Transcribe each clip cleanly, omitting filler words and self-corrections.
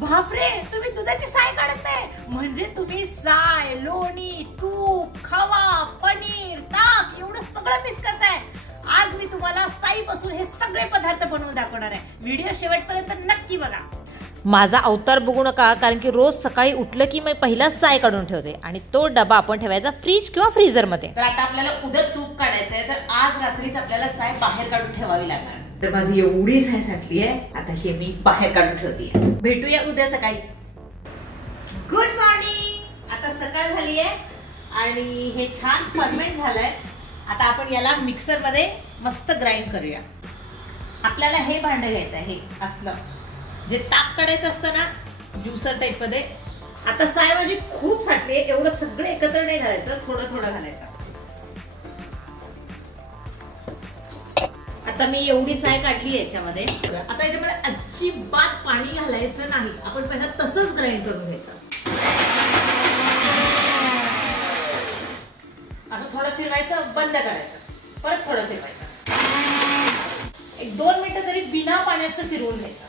बापरे, तुम्ही दुधाची साय काढत नाही म्हणजे तुम्ही साय, लोणी, तूप, खवा, पनीर, ताक एवढं सगळं मिक्स करताय. आज मी तुम्हाला साई पासून हे सगळे पदार्थ बनवून दाखवणार आहे. व्हिडिओ शेवटपर्यंत नक्की बघा. माझा अवतार बघू नका, कारण की रोज सकाळी उठलं की मी पहिलाच साय काढून ठेवते आणि तो डबा आपण ठेवायचा फ्रीज किंवा फ्रीजर मध्ये. तर आता आपल्याला उद्या तूप काढायचं आहे, तर आज रात्रीच आपल्याला साय बाहेर काढून ठेवावी लागणार. तर माझी एवढी साय साठली आहे, आता हे मी बाहेर काढून ठेवते. भेटूया उद्या सकाळी. Good morning. आता सकाळ झाली आहे आणि हे छान फर्मेंट झालंय. आता आपण याला मिक्सर मध्ये मस्त ग्राइंड करूया. आपल्याला हे भांड घ्यायचं आहे, हे असलं जे ताक काढायचं असतं ना, ज्युसर टाइप मध्ये. आता साय माझी खूप साठली आहे, एवढं सगळं एकत्र नाही घालायचं, थोडं थोडं घालायचं. आता मी एवढी साय काढली याच्यामध्ये. आता याच्यामध्ये अजिबात पाणी घालायचं नाही, आपण पहिला तसंच ग्राइंड करून घ्यायचं. असं थोडं फिरवायचं, बंद करायचं, परत थोडं फिरवायचं. एक 2 मिनिटं तरी बिना पाण्याचं फिरवून घ्यायचं.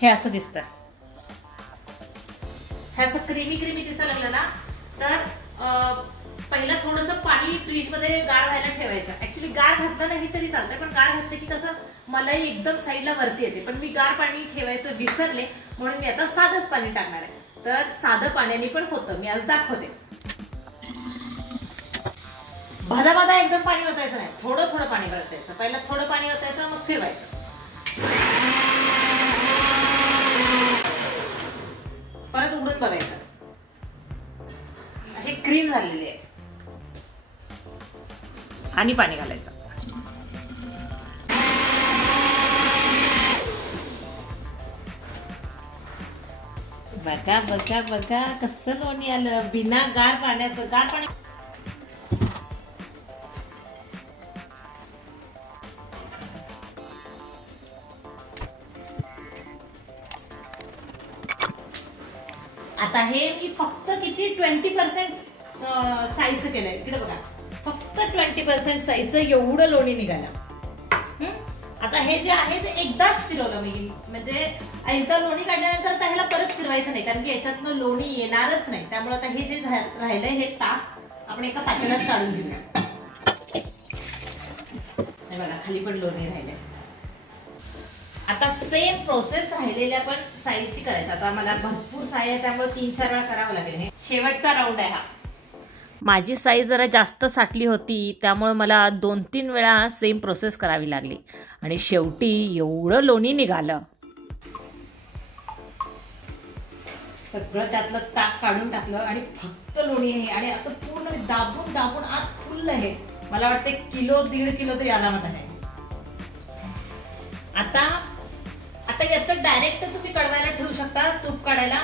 हे असं दिसतं. हे असं क्रीमी क्रीमी दिसायला लागलं ना, तर पहिला थोडस पाणी फ्रीज मध्ये गार व्हायला ठेवायचं. ऍक्च्युली गार घातलं नाही तरी चालतंय, पण गार घातलं की कसं मलाई एकदम साईडला वरती येते. पण मी गार पाणी ठेवायचं विसरले, म्हणून मी आता साधंच पाणी टाकणार आहे. तर साधं पाण्याने पण होतं, मी आज दाखवते. भदाभदा एकदम पाणी ओतायचं नाही, थोडं थोडं पाणी ओतायचं. पहिला थोडं पाणी ओतायचं, मग फिरवायचं. परत उघडून बघायचं. अशी क्रीम झालेली आहे आणि पाणी घालायचं. बघा बघा बघा कसं लोणी आलं बिना गार पाण्याचं. गार पाणी आता हे मी फक्त किती 20% साईजचं केलंय. इकडे बघा, फक्त 20% साईजचं एवढं लोणी निघालं. आता हे जे आहे ते एकदाच फिरवलं मी, म्हणजे एकदा लोणी काढल्यानंतर त्याला परत फिरवायचं नाही, कारण की याच्यातनं लोणी येणारच नाही. त्यामुळे आता हे जे राहिलंय हे ताक आपण एका पातेल्यात काढून घेऊया. हे बघा, खाली पण लोणी राहिलंय. आता सेम प्रोसेस राहिलेल्या पण साईजची करायचं. आता मला भरपूर साई आहे, त्यामुळे 3-4 वेळा करावं लागेल. हे शेवटचा राऊंड आहे हा. माझी साईज जरा जास्त साठली होती, त्यामुळे मला 2-3 वेळा सेम प्रोसेस करावी लागली आणि शेवटी एवढं लोणी निघालं. सगळं त्यातलं ताक काढून टाकलं आणि फक्त लोणी आहे. आणि असं पूर्ण दाबून दाबून आत फुललं. हे मला वाटतं 1-1.5 किलो तरी आरामात आहे. आता याचं डायरेक्ट तुम्ही कढवायला ठेवू शकता तूप काढायला,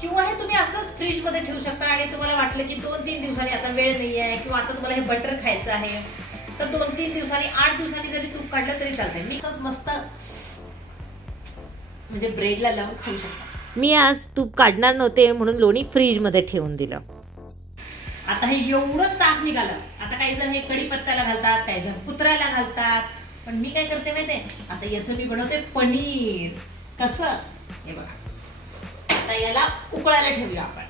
किंवा हे तुम्ही असंच फ्रीज मध्ये ठेवू शकता. आणि तुम्हाला वाटलं की 2-3 दिवसांनी, आता वेळ नाही आहे किंवा आता तुम्हाला हे बटर खायचं आहे, तर 2-3 दिवसांनी, 8 दिवसांनी जरी तूप काढलं तरी चालतंय. मी मस्त म्हणजे ब्रेडला लावून खाऊ शकता. मी आज तूप काढणार नव्हते म्हणून लोणी फ्रीज मध्ये ठेवून दिलं. आता हे एवढं ताक निघालं. आता काही जण हे कढीपत्त्याला घालतात, काही जण कुत्राला घालतात, पण मी काय करते माहितीये, आता याचं मी बनवते पनीर. कसं, हे बघा. आता याला उकळायला ठेवूया आपण.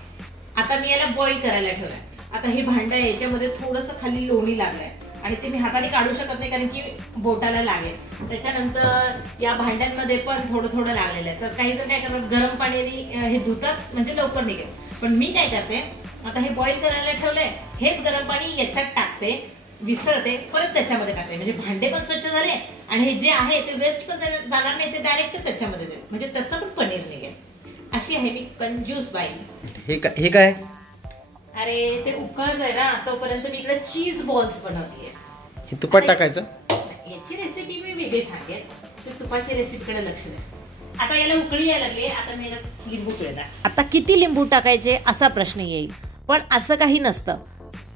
आता मी याला बॉईल करायला ठेवलंय. आता हे भांड आहे, याच्यामध्ये थोडंसं खाली लोणी लागलंय आणि ते मी हाताने काढू शकत नाही, कारण की बोटाला लागेल. त्याच्यानंतर या भांड्यांमध्ये पण थोडं थोडं लागलेलं आहे. तर काही जण काय करतात, गरम पाण्याने हे धुतात, म्हणजे लवकर निघेल. पण मी काय करते, आता हे बॉईल करायला ठेवलंय, हेच गरम पाणी याच्यात टाकते, विसरते, परत त्याच्यामध्ये टाकते. म्हणजे भांडे पण स्वच्छ झाले आणि हे जे आहे ते वेस्ट पण जाणार नाही, ते डायरेक्ट त्याच्यामध्ये जाईल, म्हणजे त्याचं पण पनीर निघेल. अशी आहे मी कंजूस बाई. हे काय? अरे ते उकळत आहे ना, तोपर्यंत मी इकडे चीज बॉल्स बनवते. हे तुपात टाकायचं? याची रेसिपी मी वेगळी सांगेन, तर तुपाची रेसिपीकडे लक्ष द्या. आता याला उकळी यायला लागली. आता मी याच्यात लिंबू पिळणार. आता किती लिंबू टाकायचे असा प्रश्न येईल, पण असं काही नसतं.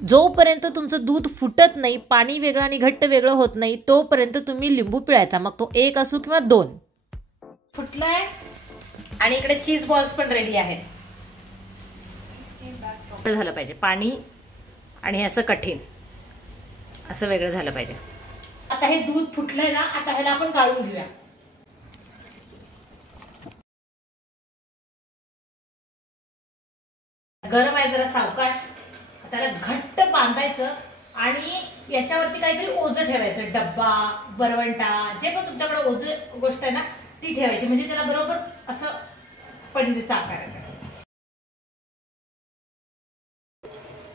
जोपर्यंत तुमचं दूध फुटत नाही, पाणी वेगळं आणि घट्ट वेगळं होत नाही, तोपर्यंत तुम्ही लिंबू पिळायचा. मग तो 1 असो किंवा 2. फुटलाय आणि इकडे चीज बॉल्स पण रेडी आहेत. झालं पाहिजे पाणी आणि असं कठीण, असं वेगळं झालं पाहिजे. आता हे दूध फुटलंय ना, आता ह्याला आपण गाळून घेऊया. गरम आहे जरा सावकाश. त्याला घट्ट बांधायचं आणि याच्यावरती काहीतरी ओझं ठेवायचं. डब्बा, वरवंटा, जे पण तुमच्याकडे ओझं गोष्ट आहे ना ती ठेवायची, म्हणजे त्याला बरोबर असं पनीरचा आकार येतो.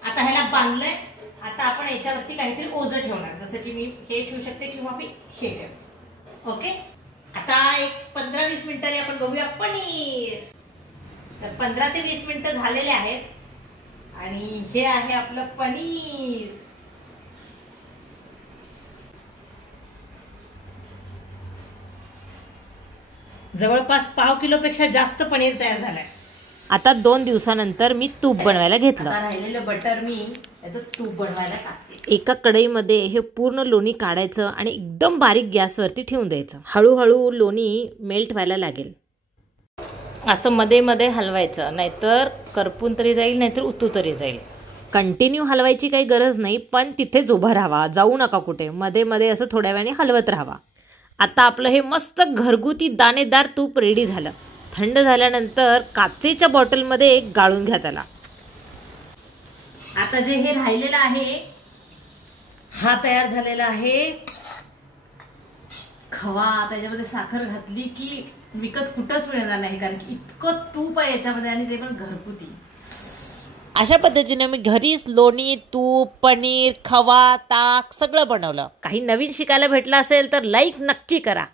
आता ह्याला बांधलंय. आता आपण याच्यावरती काहीतरी ओझं ठेवणार, जसं की मी हे ठेवू शकते किंवा मी हे ठेवते. ओके. आता एक 15-20 मिनिटांनी आपण बघूया पनीर. तर 15 ते 20 मिनिटं झालेले आहेत आणि हे आहे आपलं पनीर. जवळपास पाव किलोपेक्षा जास्त पनीर तयार झालंय. आता 2 दिवसानंतर मी तूप बनवायला घेतलं. आता राहिलेलं बटर मी याचं तूप बनवायला टाकते. एका कढईमध्ये हे पूर्ण लोणी काढायचं आणि एकदम बारीक गॅसवरती ठेवून द्यायचं. हळूहळू लोणी मेल्ट व्हायला लागेल. असं मध्ये मध्ये हलवायचं, नाहीतर करपून तरी जाईल, नाहीतर उतू तरी जाईल. कंटिन्यू हलवायची काही गरज नाही, पण तिथेच उभं राहावा, जाऊ नका कुठे. मध्ये मध्ये असं थोड्या वेळाने हलवत राहावा. आता आपलं हे मस्त घरगुती दाणेदार तूप रेडी झालं. थंड झाल्यानंतर काचेच्या बॉटलमध्ये गाळून घ्या त्याला. आता जे हे राहिलेलं आहे हा तयार झालेला आहे खवा. त्याच्यामध्ये साखर घातली की विकत कुठंच मिळणार नाही, कारण की इतकं तूप आहे याच्यामध्ये आणि ते पण घरगुती. अशा पद्धतीने मी घरीच लोणी, तूप, पनीर, खवा, ताक सगळं बनवलं. काही नवीन शिकायला भेटलं असेल तर लाईक नक्की करा.